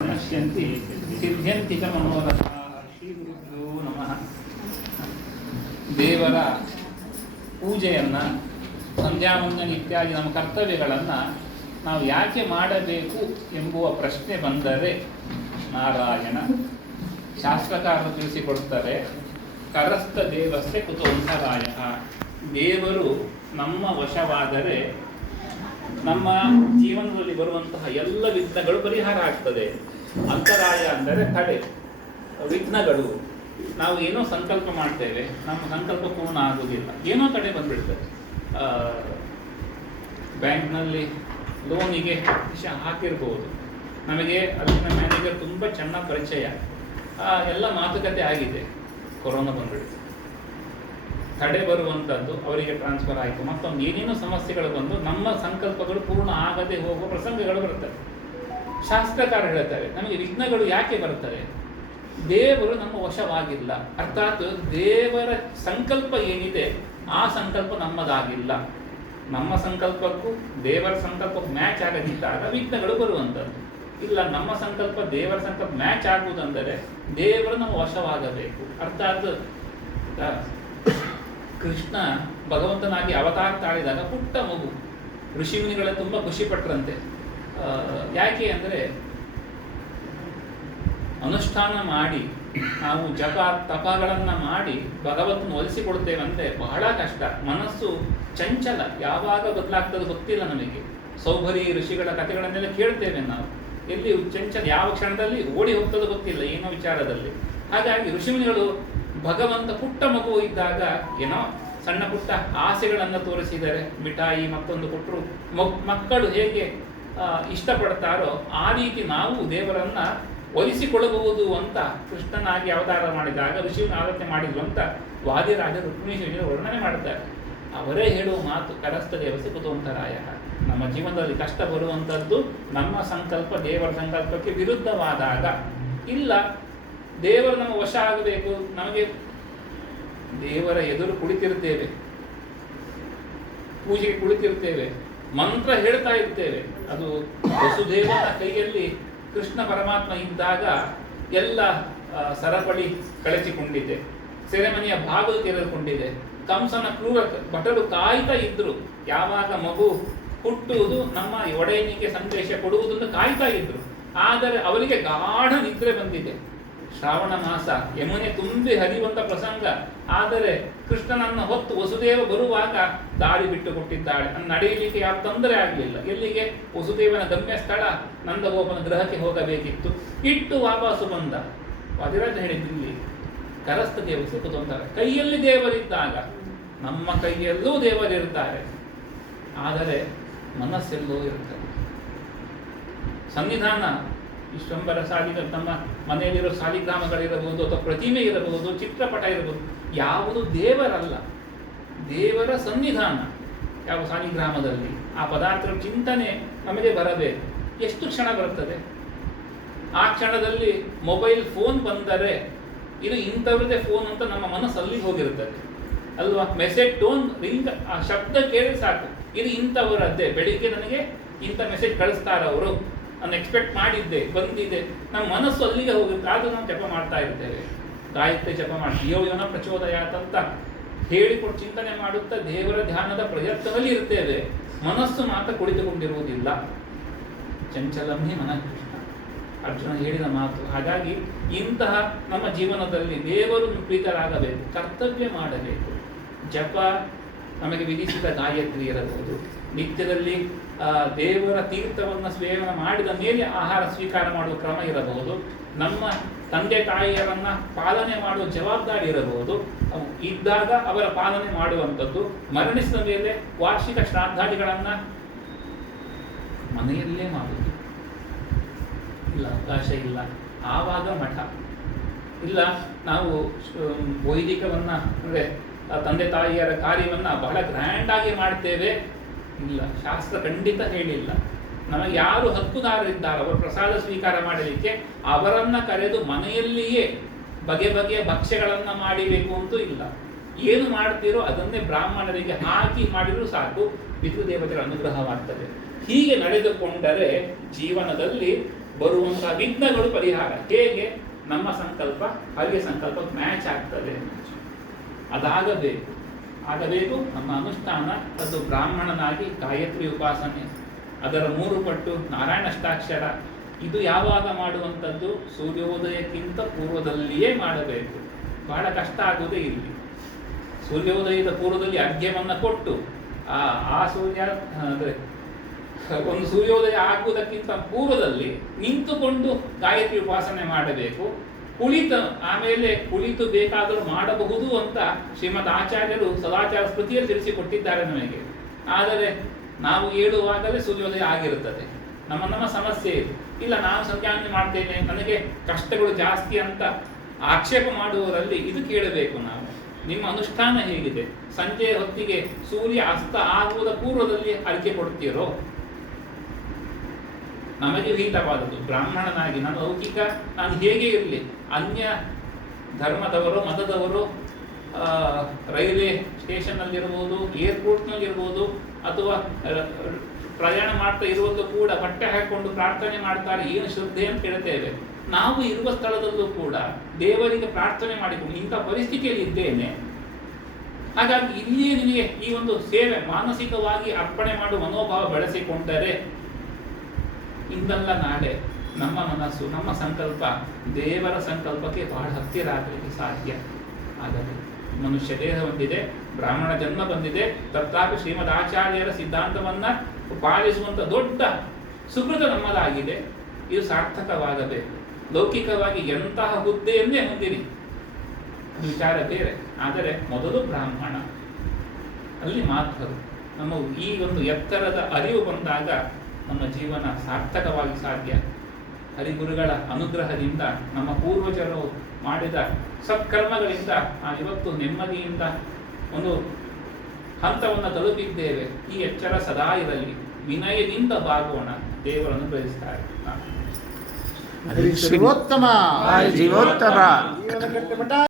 ನಶ್ಯಂತಿ ಸಿದ್ಧ್ಯಂತಿ ಚ ಮನೋರಥಾಃ. ಶ್ರೀ ಗುರುಭ್ಯೋ ನಮಃ. ದೇವರ ಪೂಜೆಯನ್ನು, ಸಂಧ್ಯಾವಂದನೆ ಇತ್ಯಾದಿ ನಮ್ಮ ಕರ್ತವ್ಯಗಳನ್ನು ನಾವು ಯಾಕೆ ಮಾಡಬೇಕು ಎಂಬುವ ಪ್ರಶ್ನೆ ಬಂದರೆ ನಾರಾಯಣ ಶಾಸ್ತ್ರಕಾರರು ತಿಳಿಸಿಕೊಡ್ತಾರೆ. ಕರಸ್ಥ ದೇವಸ್ಯ ಕುತೋಂತರಾಯಃ. ದೇವರು ನಮ್ಮ ವಶವಾದರೆ ನಮ್ಮ ಜೀವನದಲ್ಲಿ ಬರುವಂತಹ ಎಲ್ಲ ವಿಘ್ನಗಳು ಪರಿಹಾರ ಆಗ್ತದೆ. ಅಂತರಾಯ ಅಂದರೆ ತಡೆ, ವಿಘ್ನಗಳು. ನಾವು ಏನೋ ಸಂಕಲ್ಪ ಮಾಡ್ತೇವೆ, ನಮ್ಮ ಸಂಕಲ್ಪ ಪೂರ್ಣ ಆಗುವುದಿಲ್ಲ, ಏನೋ ತಡೆ ಬಂದ್ಬಿಡ್ತದೆ. ಬ್ಯಾಂಕ್ನಲ್ಲಿ ಲೋನಿಗೆ ಹಾಕಿರ್ಬೋದು, ನಮಗೆ ಅಲ್ಲಿನ ಮ್ಯಾನೇಜರ್ ತುಂಬ ಚೆನ್ನಾಗಿ ಪರಿಚಯ, ಎಲ್ಲ ಮಾತುಕತೆ ಆಗಿದೆ, ಕೊರೋನಾ ಬಂದ್ಬಿಡ್ತು, ತಡೆ ಬರುವಂಥದ್ದು, ಅವರಿಗೆ ಟ್ರಾನ್ಸ್ಫರ್ ಆಯಿತು, ಮತ್ತೊಂದು ಏನೇನೋ ಸಮಸ್ಯೆಗಳು ಬಂದು ನಮ್ಮ ಸಂಕಲ್ಪಗಳು ಪೂರ್ಣ ಆಗದೆ ಹೋಗುವ ಪ್ರಸಂಗಗಳು ಬರುತ್ತವೆ. ಶಾಸ್ತ್ರಕಾರ ಹೇಳ್ತಾರೆ, ನಮಗೆ ವಿಘ್ನಗಳು ಯಾಕೆ ಬರುತ್ತವೆ? ದೇವರು ನಮ್ಮ ವಶವಾಗಿಲ್ಲ, ಅರ್ಥಾತ್ ದೇವರ ಸಂಕಲ್ಪ ಏನಿದೆ ಆ ಸಂಕಲ್ಪ ನಮ್ಮದಾಗಿಲ್ಲ. ನಮ್ಮ ಸಂಕಲ್ಪಕ್ಕೂ ದೇವರ ಸಂಕಲ್ಪಕ್ಕೂ ಮ್ಯಾಚ್ ಆಗದಿದ್ದಾಗ ವಿಘ್ನಗಳು ಬರುವಂಥದ್ದು. ಇಲ್ಲ, ನಮ್ಮ ಸಂಕಲ್ಪ ದೇವರ ಸಂಕಲ್ಪ ಮ್ಯಾಚ್ ಆಗುವುದಂದರೆ ದೇವರು ನಮ್ಮ ವಶವಾಗಬೇಕು. ಅರ್ಥಾತ್ ಕೃಷ್ಣ ಭಗವಂತನಾಗಿ ಅವತಾರ ತಾಳಿದಾಗ ಪುಟ್ಟ ಮಗು, ಋಷಿಮುನಿಗಳ ತುಂಬ ಖುಷಿಪಟ್ಟರಂತೆ. ಯಾಕೆ ಅಂದರೆ ಅನುಷ್ಠಾನ ಮಾಡಿ ನಾವು ಜಪ ತಪಗಳನ್ನು ಮಾಡಿ ಭಗವಂತನ ಒಲಿಸಿಕೊಡ್ತೇವಂತೆ ಬಹಳ ಕಷ್ಟ. ಮನಸ್ಸು ಚಂಚಲ, ಯಾವಾಗ ಬದಲಾಗ್ತದೆ ಗೊತ್ತಿಲ್ಲ ನಮಗೆ. ಸೌಭರಿ ಋಷಿಗಳ ಕಥೆಗಳನ್ನೆಲ್ಲ ಕೇಳ್ತೇವೆ ನಾವು, ಎಲ್ಲಿ ಚಂಚಲ ಯಾವ ಕ್ಷಣದಲ್ಲಿ ಓಡಿ ಹೋಗ್ತದೆ ಗೊತ್ತಿಲ್ಲ, ಏನೋ ವಿಚಾರದಲ್ಲಿ. ಹಾಗಾಗಿ ಋಷಿಮುನಿಗಳು ಭಗವಂತ ಪುಟ್ಟ ಮಗು ಇದ್ದಾಗ ಏನೋ ಸಣ್ಣ ಪುಟ್ಟ ಆಸೆಗಳನ್ನು ತೋರಿಸಿದರೆ, ಮಿಠಾಯಿ ಮತ್ತೊಂದು ಕೊಟ್ಟರು ಮಕ್ಕಳು ಹೇಗೆ ಇಷ್ಟಪಡ್ತಾರೋ ಆ ರೀತಿ ನಾವು ದೇವರನ್ನ ಒಲಿಸಿಕೊಳ್ಳಬಹುದು ಅಂತ ಕೃಷ್ಣನಾಗಿ ಅವತಾರ ಮಾಡಿದಾಗ ಋಷಿಯನ್ನು ಆರಾಧನೆ ಮಾಡಿದ್ರು ಅಂತ ವಾದಿರಾಜ ರುಕ್ಮಿಣೀಶ್ವರ ವರ್ಣನೆ ಮಾಡ್ತಾರೆ. ಅವರೇ ಹೇಳುವ ಮಾತು, ಕರಸ್ಥ ದೇವಸ್ಯ ಕುತೋಂತರಾಯಃ. ನಮ್ಮ ಜೀವನದಲ್ಲಿ ಕಷ್ಟ ಬರುವಂಥದ್ದು ನಮ್ಮ ಸಂಕಲ್ಪ ದೇವರ ಸಂಕಲ್ಪಕ್ಕೆ ವಿರುದ್ಧವಾದಾಗ. ಇಲ್ಲ, ದೇವರು ನಮ್ಮ ವಶ ಆಗಬೇಕು, ನಮಗೆ ದೇವರ ಎದುರು ಕುಳಿತಿರ್ತೇವೆ, ಪೂಜೆಗೆ ಕುಳಿತಿರ್ತೇವೆ, ಮಂತ್ರ ಹೇಳ್ತಾ ಇರ್ತೇವೆ. ಅದು ವಸುದೇವನ ಕೈಯಲ್ಲಿ ಕೃಷ್ಣ ಪರಮಾತ್ಮ ಇದ್ದಾಗ ಎಲ್ಲ ಸರಪಳಿ ಕಳಚಿಕೊಂಡಿದೆ, ಸೆರೆಮನೆಯ ಬಾಗಿಲು ತೆರೆದುಕೊಂಡಿದೆ, ಕಂಸನ ಕ್ರೂರ ಭಟರು ಕಾಯ್ತಾ ಇದ್ರು. ಯಾವಾಗ ಮಗು ಹುಟ್ಟುವುದು, ನಮ್ಮ ಒಡೆಯನಿಗೆ ಸಂದೇಶ ಕೊಡುವುದನ್ನು ಕಾಯ್ತಾ ಇದ್ರು. ಆದರೆ ಅವರಿಗೆ ಗಾಢ ನಿದ್ರೆ ಬಂದಿದೆ. ಶ್ರಾವಣ ಮಾಸ, ಯಮುನೆ ತುಂಬಿ ಹರಿಯುವಂತ ಪ್ರಸಂಗ. ಆದರೆ ಕೃಷ್ಣನನ್ನು ಹೊತ್ತು ವಸುದೇವ ಬರುವಾಗ ದಾರಿ ಬಿಟ್ಟು ಕೊಟ್ಟಿದ್ದಾಳೆ. ನಡೆಯಲಿಕ್ಕೆ ಯಾವ ತೊಂದರೆ ಆಗಲಿಲ್ಲ. ಎಲ್ಲಿಗೆ? ವಸುದೇವನ ಗಮ್ಯ ಸ್ಥಳ ನಂದಗೋಪನ ಗೃಹಕ್ಕೆ ಹೋಗಬೇಕಿತ್ತು. ಇಟ್ಟು ವಾಪಸ್ಸು ಬಂದ. ವಾದಿರಾಜ ಹೇಳಿದ್ದಿಲ್ಲಿ ಕರಸ್ಥ ದೇವಸ್ಯ ಕುತೋಂತರ. ಕೈಯಲ್ಲಿ ದೇವರಿದ್ದಾಗ ನಮ್ಮ ಕೈಯಲ್ಲೂ ದೇವರಿರ್ತಾರೆ, ಆದರೆ ಮನಸ್ಸೆಲ್ಲೂ ಇರ್ತಾರೆ. ಸನ್ನಿಧಾನ ವಿಶ್ವಂಬರ ಸಾಲಿಗ, ನಮ್ಮ ಮನೆಯಲ್ಲಿರೋ ಸಾಲಿಗ್ರಾಮಗಳಿರಬಹುದು, ಅಥವಾ ಪ್ರತಿಮೆ ಇರಬಹುದು, ಚಿತ್ರಪಟ ಇರಬಹುದು, ಯಾವುದು ದೇವರಲ್ಲ. ದೇವರ ಸನ್ನಿಧಾನ ಯಾವ ಸಾಲಿಗ್ರಾಮದಲ್ಲಿ, ಆ ಪದಾರ್ಥದ ಚಿಂತನೆ ನಮಗೆ ಬರಬೇಕು. ಎಷ್ಟು ಕ್ಷಣ ಬರುತ್ತದೆ? ಆ ಕ್ಷಣದಲ್ಲಿ ಮೊಬೈಲ್ ಫೋನ್ ಬಂದರೆ ಇದು ಇಂಥವ್ರದ್ದೇ ಫೋನ್ ಅಂತ ನಮ್ಮ ಮನಸ್ಸಲ್ಲಿ ಹೋಗಿರುತ್ತದೆ ಅಲ್ವಾ? ಮೆಸೇಜ್ ಟೋನ್, ರಿಂಗ್, ಆ ಶಬ್ದ ಕೇಳಿ ಸಾಕು, ಇದು ಇಂಥವರದ್ದೇ. ಬೆಳಿಗ್ಗೆ ನನಗೆ ಇಂಥ ಮೆಸೇಜ್ ಕಳಿಸ್ತಾರವರು, ನಾನು ಎಕ್ಸ್ಪೆಕ್ಟ್ ಮಾಡಿದ್ದೆ, ಬಂದಿದೆ, ನಮ್ಮ ಮನಸ್ಸು ಅಲ್ಲಿಗೆ ಹೋಗುತ್ತೆ. ಆದರೂ ನಾವು ಜಪ ಮಾಡ್ತಾ ಇರ್ತೇವೆ, ಗಾಯತ್ರಿ ಜಪ ಮಾಡ್ತೀವಿ, ಯೋನ ಪ್ರಚೋದಯಾತ್ ಅಂತ ಹೇಳಿಕೊಟ್ಟು ಚಿಂತನೆ ಮಾಡುತ್ತಾ ದೇವರ ಧ್ಯಾನದ ಪ್ರಯತ್ನದಲ್ಲಿ ಇರ್ತೇವೆ. ಮನಸ್ಸು ಮಾತ್ರ ಕುಳಿತುಕೊಂಡಿರುವುದಿಲ್ಲ. ಚಂಚಲಂ ಹಿ ಮನಃ ಕೃಷ್ಣ, ಅರ್ಜುನ ಹೇಳಿದ ಮಾತು. ಹಾಗಾಗಿ ಇಂತಹ ನಮ್ಮ ಜೀವನದಲ್ಲಿ ದೇವರು ಪ್ರೀತರಾಗಬೇಕು, ಕರ್ತವ್ಯ ಮಾಡಬೇಕು. ಜಪ, ನಮಗೆ ವಿಧಿಸಿದ ಗಾಯತ್ರಿ ಇರಬಹುದು, ನಿತ್ಯದಲ್ಲಿ ದೇವರ ತೀರ್ಥವನ್ನು ಸೇವನೆ ಮಾಡಿದ ಮೇಲೆ ಆಹಾರ ಸ್ವೀಕಾರ ಮಾಡುವ ಕ್ರಮ ಇರಬಹುದು, ನಮ್ಮ ತಂದೆ ತಾಯಿಯರನ್ನು ಪಾಲನೆ ಮಾಡುವ ಜವಾಬ್ದಾರಿ ಇರಬಹುದು. ಅವು ಇದ್ದಾಗ ಅವರ ಪಾಲನೆ ಮಾಡುವಂಥದ್ದು. ಮರಣಿಸಿದ ಮೇಲೆ ವಾರ್ಷಿಕ ಶ್ರಾದ್ದಾದಿಗಳನ್ನು ಮನೆಯಲ್ಲೇ ಮಾಡುವುದು ಇಲ್ಲ, ಅವಕಾಶ ಇಲ್ಲ. ಆವಾಗ ಮಠ ಇಲ್ಲ, ನಾವು ವೈದಿಕವನ್ನು ಅಂದರೆ ತಂದೆ ತಾಯಿಯರ ಕಾರ್ಯವನ್ನು ಬಹಳ ಗ್ರ್ಯಾಂಡಾಗಿ ಮಾಡ್ತೇವೆ. ಇಲ್ಲ, ಶಾಸ್ತ್ರ ಖಂಡಿತ ಹೇಳಿಲ್ಲ. ನಮಗೆ ಯಾರು ಹಕ್ಕುದಾರರಿದ್ದಾರೆ ಅವರು ಪ್ರಸಾದ ಸ್ವೀಕಾರ ಮಾಡಲಿಕ್ಕೆ, ಅವರನ್ನು ಕರೆದು ಮನೆಯಲ್ಲಿಯೇ ಬಗೆ ಬಗೆಯ ಭಕ್ಷ್ಯಗಳನ್ನು ಮಾಡಬೇಕು ಅಂತೂ ಇಲ್ಲ. ಏನು ಮಾಡ್ತೀರೋ ಅದನ್ನೇ ಬ್ರಾಹ್ಮಣರಿಗೆ ಹಾಕಿ ಮಾಡಿದರೂ ಸಾಕು, ಪಿತೃದೇವತೆಗಳ ಅನುಗ್ರಹವಾಗ್ತದೆ. ಹೀಗೆ ನಡೆದುಕೊಂಡರೆ ಜೀವನದಲ್ಲಿ ಬರುವಂಥ ವಿಘ್ನಗಳು ಪರಿಹಾರ. ಹೇಗೆ? ನಮ್ಮ ಸಂಕಲ್ಪ ಹರಿಯ ಸಂಕಲ್ಪ ಮ್ಯಾಚ್ ಆಗ್ತದೆ. ಆಗಬೇಕು ನಮ್ಮ ಅನುಷ್ಠಾನ. ಅದು ಬ್ರಾಹ್ಮಣನಾಗಿ ಗಾಯತ್ರಿ ಉಪಾಸನೆ, ಅದರ 3 ಪಟ್ಟು ನಾರಾಯಣಾಷ್ಟಾಕ್ಷರ. ಇದು ಯಾವಾಗ ಮಾಡುವಂಥದ್ದು? ಸೂರ್ಯೋದಯಕ್ಕಿಂತ ಪೂರ್ವದಲ್ಲಿಯೇ ಮಾಡಬೇಕು. ಬಹಳ ಕಷ್ಟ ಆಗುವುದೇ ಇಲ್ಲಿ. ಸೂರ್ಯೋದಯದ ಪೂರ್ವದಲ್ಲಿ ಅರ್ಘ್ಯವನ್ನು ಕೊಟ್ಟು ಆ ಸೂರ್ಯ ಅಂದರೆ ಒಂದು ಸೂರ್ಯೋದಯ ಆಗುವುದಕ್ಕಿಂತ ಪೂರ್ವದಲ್ಲಿ ನಿಂತುಕೊಂಡು ಗಾಯತ್ರಿ ಉಪಾಸನೆ ಮಾಡಬೇಕು. ಆಮೇಲೆ ಕುಳಿತು ಬೇಕಾದರೂ ಮಾಡಬಹುದು ಅಂತ ಶ್ರೀಮದ್ ಆಚಾರ್ಯರು ಸದಾಚಾರ ಸ್ಮೃತಿಯಲ್ಲಿ ತಿಳಿಸಿಕೊಟ್ಟಿದ್ದಾರೆ ನಮಗೆ. ಆದರೆ ನಾವು ಏಳುವಾಗಲೇ ಸೂರ್ಯೋದಯ ಆಗಿರುತ್ತದೆ. ನಮ್ಮ ಸಮಸ್ಯೆ ಇದೆ. ಇಲ್ಲ, ನಾನು ಸಂಧ್ಯಾವಂದನೆ ಮಾಡ್ತೇನೆ, ನನಗೆ ಕಷ್ಟಗಳು ಜಾಸ್ತಿ ಅಂತ ಆಕ್ಷೇಪ ಮಾಡುವವರಲ್ಲಿ ಇದು ಕೇಳಬೇಕು ನಾವು. ನಿಮ್ಮ ಅನುಷ್ಠಾನ ಹೇಗಿದೆ? ಸಂಜೆ ಹೊತ್ತಿಗೆ ಸೂರ್ಯ ಅಸ್ತ ಆಗುವುದ ಪೂರ್ವದಲ್ಲಿ ಅರಿಕೆ ಕೊಡ್ತೀರೋ? ನಮಗೆ ವಿಹಿತವಾದದ್ದು ಬ್ರಾಹ್ಮಣನಾಗಿ ನನ್ನ ಲೌಕಿಕ ನಾನು ಹೇಗೆ ಇರಲಿ, ಅನ್ಯ ಧರ್ಮದವರು ಮತದವರು ರೈಲ್ವೆ ಸ್ಟೇಷನ್ನಲ್ಲಿರ್ಬೋದು, ಏರ್ಪೋರ್ಟ್ನಲ್ಲಿರ್ಬೋದು, ಅಥವಾ ಪ್ರಯಾಣ ಮಾಡ್ತಾ ಇರುವುದು ಕೂಡ ಬಟ್ಟೆ ಹಾಕಿಕೊಂಡು ಪ್ರಾರ್ಥನೆ ಮಾಡ್ತಾರೆ. ಏನು ಶ್ರದ್ಧೆ ಅಂತ ಹೇಳ್ತೇವೆ. ನಾವು ಇರುವ ಸ್ಥಳದಲ್ಲೂ ಕೂಡ ದೇವರಿಗೆ ಪ್ರಾರ್ಥನೆ ಮಾಡಿಕೊಂಡು ಇಂಥ ಪರಿಸ್ಥಿತಿಯಲ್ಲಿ ಇದ್ದೇನೆ, ಹಾಗಾಗಿ ಇಲ್ಲಿಯೇ ನಿನಗೆ ಈ ಒಂದು ಸೇವೆ ಮಾನಸಿಕವಾಗಿ ಅರ್ಪಣೆ ಮಾಡುವ ಮನೋಭಾವ ಬೆಳೆಸಿಕೊಂಡರೆ ಇಂದಲ್ಲ ನಾಳೆ ನಮ್ಮ ಮನಸ್ಸು, ನಮ್ಮ ಸಂಕಲ್ಪ ದೇವರ ಸಂಕಲ್ಪಕ್ಕೆ ಬಹಳ ಹತ್ತಿರ ಆಗಲಿಕ್ಕೆ ಸಾಧ್ಯ. ಆಗಲಿ ಮನುಷ್ಯ ದೇಹ ಹೊಂದಿದೆ, ಬ್ರಾಹ್ಮಣ ಜನ್ಮ ಬಂದಿದೆ, ತಥಾಪಿ ಶ್ರೀಮದ್ ಆಚಾರ್ಯರ ಸಿದ್ಧಾಂತವನ್ನ ಪಾಲಿಸುವಂಥ ದೊಡ್ಡ ಸುಕೃತ ನಮ್ಮದಾಗಿದೆ. ಇದು ಸಾರ್ಥಕವಾಗಬೇಕು. ಲೌಕಿಕವಾಗಿ ಎಂತಹ ಹುದ್ದೆಯನ್ನೇ ಹೊಂದಿರಿ, ವಿಚಾರ ಬೇರೆ. ಆದರೆ ಮೊದಲು ಬ್ರಾಹ್ಮಣ, ಅಲ್ಲಿ ಮಾತರು. ನಮ್ಮ ಈ ಒಂದು ಎತ್ತರದ ಅರಿವು ಬಂದಾಗ ನಮ್ಮ ಜೀವನ ಸಾರ್ಥಕವಾಗಿ ಸಾಧ್ಯ. ಹರಿಗುರುಗಳ ಅನುಗ್ರಹದಿಂದ, ನಮ್ಮ ಪೂರ್ವಜರು ಮಾಡಿದ ಸತ್ಕರ್ಮಗಳಿಂದ ಇವತ್ತು ನೆಮ್ಮದಿಯಿಂದ ಒಂದು ಹಂತವನ್ನು ತಲುಪಿದ್ದೇವೆ. ಈ ಎಚ್ಚರ ಸದಾ ಇರಲಿ. ವಿನಯದಿಂದ ಬಾಗೋಣ. ದೇವರನ್ನು ಅನುಗ್ರಹಿಸ್ತಾರೆ. ಜೀವೋತ್ತಮ